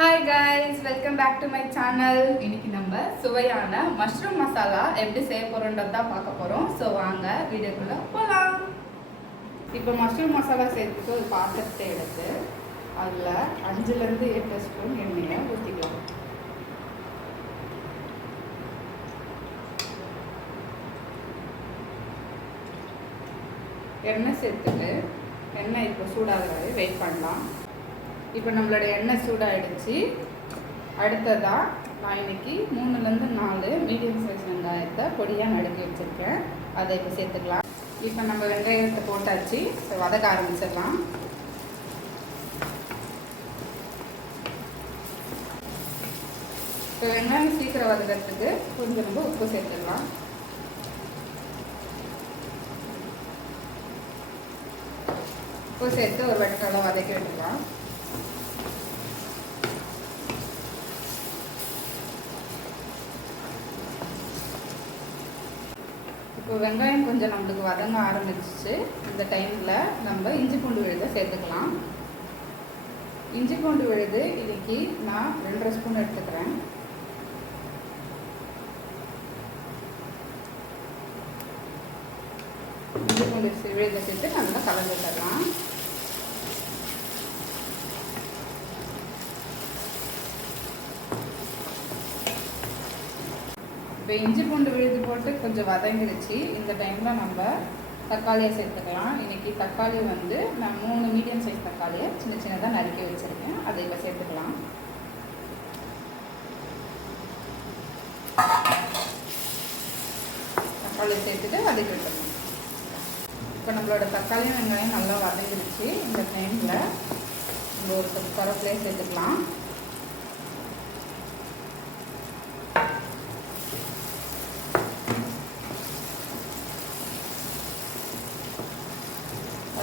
Hi guys, welcome back to my channel. இன்னைக்கு நம்ம சுவையான மஷ்ரூம் மசாலா எப்படி செய்ய போகிறோன்றது தான் பார்க்க போகிறோம். ஸோ வாங்க வீடியோக்குள்ளே போகலாம். இப்போ மஷ்ரூம் மசாலா செய்யறதுக்கு ஒரு பாத்திரத்தை எடுத்து அதில் 5லேருந்து 8 ஸ்பூன் எண்ணெயை ஊற்றிக்கலாம். எண்ணெய் சேர்த்துட்டு எண்ணெய் இப்போ சூடாகிறது வெயிட் பண்ணலாம். இப்போ நம்மளோட எண்ணெய் சூடாகிடுச்சு. அடுத்ததாக நான் இன்னைக்கு 3லேருந்து 4 மீடியம் சைஸ் வெங்காயத்தை பொடியாக நடுக்கி வச்சுருக்கேன். அதை இப்போ சேர்த்துக்கலாம். இப்போ நம்ம வெங்காயத்தை போட்டாச்சு. வதக்க ஆரம்பிச்சிடலாம். இப்போ வெங்காயம் சீக்கிரம் வதக்கிறதுக்கு கொஞ்சம் நம்ம உப்பு சேர்த்துக்கலாம். உப்பு சேர்த்து ஒரு வெட்டலை வதக்கி விட்டுக்கலாம். இப்போ வெங்காயம் கொஞ்சம் நம்மளுக்கு வதங்க ஆரம்பிச்சிச்சு. இந்த டைமில் நம்ம இஞ்சி பூண்டு விழுதை சேர்த்துக்கலாம். இஞ்சி பூண்டு விழுது இன்னைக்கு நான் 2.5 ஸ்பூன் எடுத்துக்கிறேன். இஞ்சி பூண்டு விழுதை சேர்த்து நல்லா கலந்து தரலாம். இப்போ இஞ்சி பூண்டு விழுது போட்டு கொஞ்சம் வதங்கிடுச்சு. இந்த டைமில் நம்ம தக்காளியை சேர்த்துக்கலாம். இன்றைக்கி தக்காளி வந்து நான் 3 மீடியம் சைஸ் தக்காளியை சின்ன சின்னதாக நறுக்கி வச்சுருக்கேன். அதை இப்போ சேர்த்துக்கலாம். தக்காளியை சேர்த்துட்டு வதக்கி விட்டுருக்கோம். இப்போ நம்மளோட தக்காளி வெங்காயம் நல்லா வதங்கிடுச்சு. இந்த டைமில் நம்ம ஒரு கருவேப்பிலையை சேர்த்துக்கலாம்.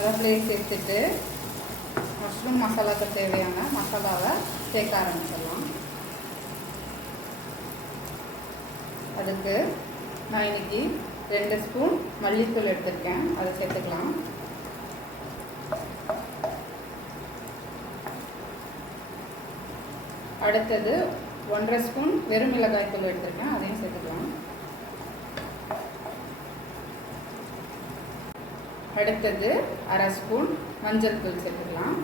கருவேப்பிலையை சேர்த்துட்டு மஷ்ரூம் மசாலாவுக்கு தேவையான மசாலாவை சேர்க்க ஆரம்பிச்சிடலாம். அதுக்கு நான் இன்னைக்கு 2 ஸ்பூன் மல்லித்தூள் எடுத்திருக்கேன். அதை சேர்த்துக்கலாம். அடுத்தது 1.5 ஸ்பூன் வெறும் மிளகாய் தூள் எடுத்திருக்கேன். அதையும் சேர்த்துக்கலாம். அடுத்தது 1/2 ஸ்பூன் மஞ்சள் தூள் சேர்த்துக்கலாம்.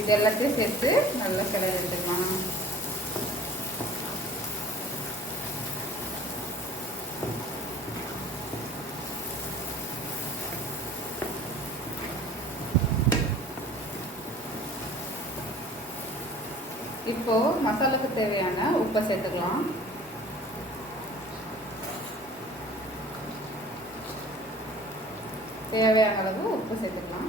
இது எல்லாத்தையும் சேர்த்து நல்லா கிளறி எடுத்துக்கலாம். இப்போ மசாலாவுக்கு தேவையான உப்பை சேர்த்துக்கலாம். தேவையான அளவு உப்பு சேர்த்துக்கலாம்.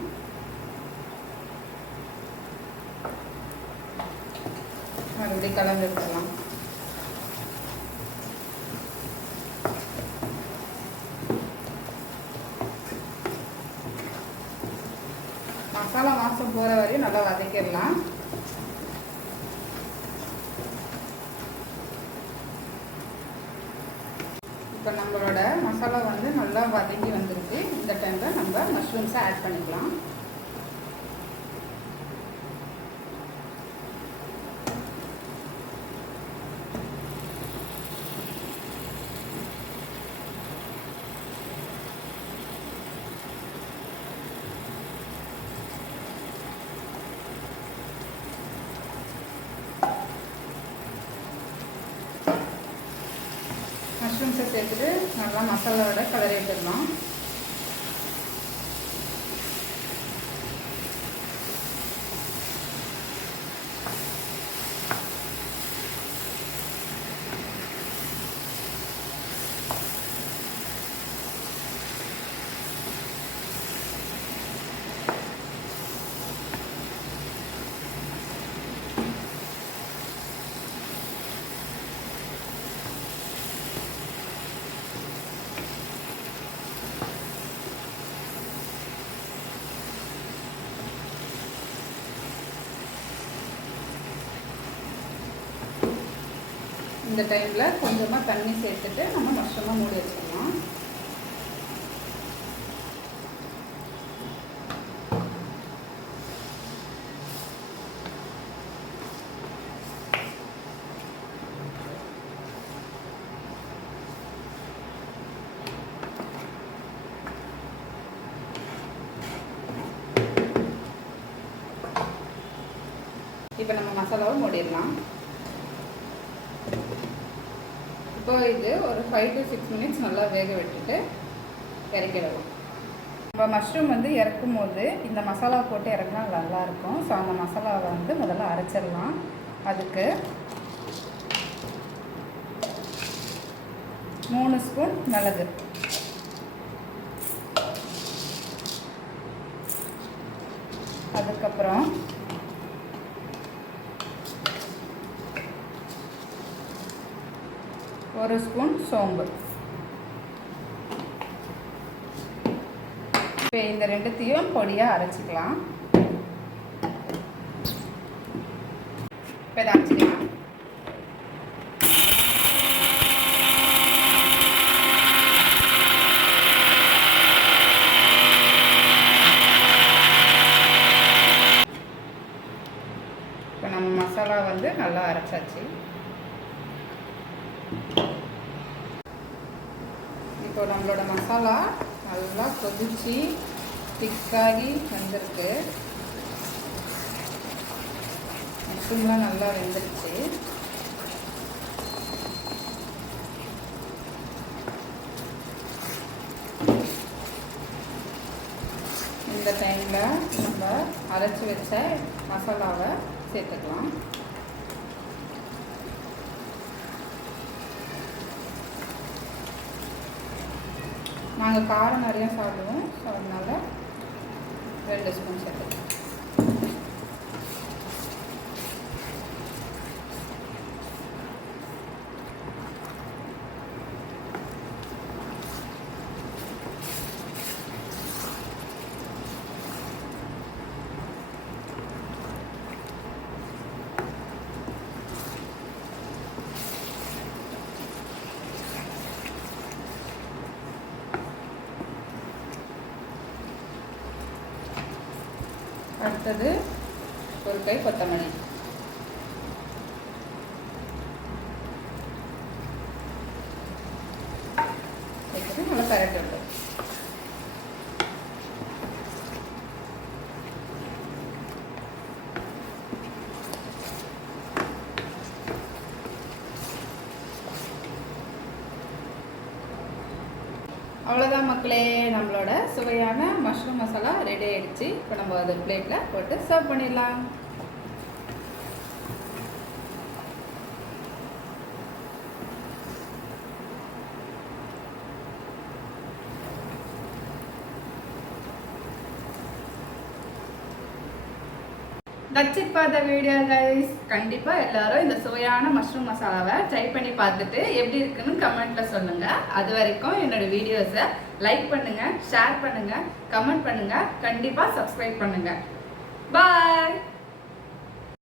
மறுபடியும் கலந்து விட்டுடலாம். மசாலா வாசம் போகிற வரையும் நல்லா வதக்கிடலாம். இப்போ நம்மளோட மசாலா வந்து நல்லா வதங்கி வந்துருக்கு. இந்த டைமில் நம்ம மஷ்ரூம்ஸை ஆட் பண்ணிக்கலாம். மஷ்ரூம்ஸை சேர்த்துட்டு நல்லா மசாலாவோட கலரி எடுத்துடலாம். இந்த டைமில் கொஞ்சமாக தண்ணி சேர்த்துட்டு நம்ம மஷ்ரூமாக மூடி வச்சுக்கலாம். இப்போ நம்ம மசாலாவை மூடிடலாம். இப்போ இது ஒரு 5 to 6 மினிட்ஸ் நல்லா வேக விட்டுட்டு இறக்கிடலாம். இப்போ மஷ்ரூம் வந்து இறக்கும் போது இந்த மசாலா போட்டு இறக்குனா நல்லாயிருக்கும். ஸோ அந்த மசாலாவை வந்து முதல்ல அரைச்சிடலாம். அதுக்கு 3 ஸ்பூன் மிளகு, அதுக்கப்புறம் 1 ஸ்பூன் சோம்பு. இப்போ இந்த ரெண்டுத்தையும் பொடியாக அரைச்சிக்கலாம். இப்போ இதை அரைச்சிக்கலாம். இப்போ நம்ம மசாலா வந்து நல்லா அரைச்சாச்சு. இப்போ நம்மளோட மசாலா நல்லா கொதிச்சு திக்காகி வந்திருக்கு. மஷ்ரூம்லாம் நல்லா வெந்துருச்சு. இந்த டைமில் நம்ம அரைச்சி வச்ச மசாலாவை சேர்த்துக்கலாம். நாங்கள் காரம் நிறையா சாப்பிடுவோம். ஸோ அதனால் 2 ஸ்பூன் சேர்த்துக்கலாம். அடுத்தது ஒரு கை கொத்தமல்லி. வைக்கிறது நல்லா பரட்டி விடும். அவ்வளோதான் மக்களே, நம்மளோட சுவையான மஷ்ரூம் மசாலா ரெடி ஆகிடுச்சு. இப்போ நம்ம அதை பிளேட்டில் போட்டு சர்வ் பண்ணிடலாம். That's it for the video guys. கண்டிப்பா எல்லாரும் இந்த சுவையான மஷ்ரூம் மசாலாவை ட்ரை பண்ணி பார்த்துட்டு எப்படி இருக்குன்னு கமெண்ட்ல சொல்லுங்க. அது வரைக்கும் என்னோட வீடியோஸை லைக் பண்ணுங்க, ஷேர் பண்ணுங்க, கமெண்ட் பண்ணுங்க, கண்டிப்பா சப்ஸ்கிரைப் பண்ணுங்க. பாய்.